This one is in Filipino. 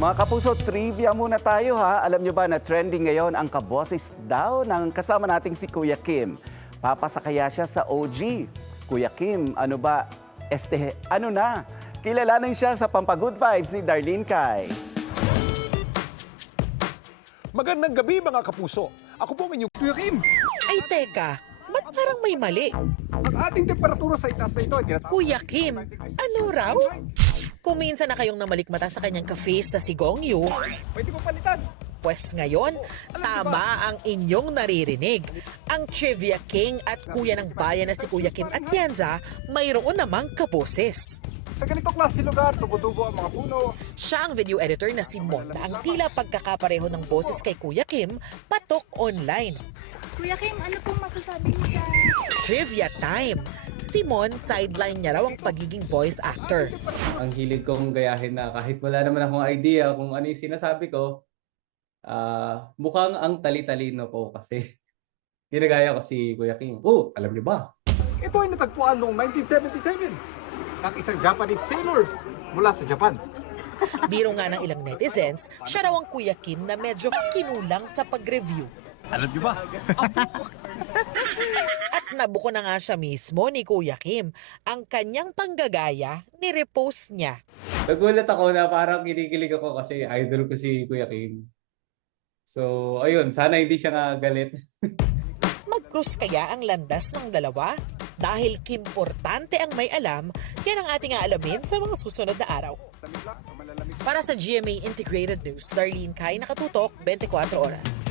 Mga kapuso, trivia muna tayo ha. Alam nyo ba na trending ngayon ang kaboses daw ng kasama nating si Kuya Kim. Papasakaya siya sa OG. Kuya Kim, ano ba? Ano na? Kilalanin siya sa Pampagood Vibes ni Darlene Kai. Magandang gabi mga kapuso. Ako po ang inyong Kuya Kim. Ay teka, ba't parang may mali? Ang ating temperatura sa itaas na ito ay tinatawag. Kuya Kim, ano raw? Kung minsan na kayong namalikmata sa kanyang ka-face na si Gong Yu, Pwede mo palitan. pwes ngayon, tama ang inyong naririnig. Ang Trivia King at kuya ng bayan na si Kuya Kim Atienza, mayroon namang kaboses. Sa ganitong klase lugar, tubo-tubo ang mga puno. Siya ang video editor na si Mon na ang tila pagkakapareho ng boses kay Kuya Kim, patok online. Kuya Kim, ano pong masasabi niyo sa... Trivia time! Si Mon, sideline niya raw ang pagiging voice actor. Ang hilig kong gayahin na kahit wala naman akong idea kung ano yung sinasabi ko, mukhang ang tali-talino ko kasi ginagaya ko si Kuya King. Oh, alam niyo ba? Ito ay natagpuan noong 1977 ng isang Japanese sailor mula sa Japan. Biro nga ng ilang netizens, siya raw ang Kuya Kim na medyo kinulang sa pag-review. Alam niyo ba? At nabuko na nga siya mismo ni Kuya Kim. Ang kanyang panggagaya, nirepost niya. Nagulat ako na parang kinikilig ako kasi idol ko si Kuya King. So, ayun, sana hindi siya nga galit. Mag-cruise kaya ang landas ng dalawa? Dahil importante ang may alam, yan ang ating aalamin sa mga susunod na araw. Para sa GMA Integrated News, Darlene Kai, nakatutok 24 oras.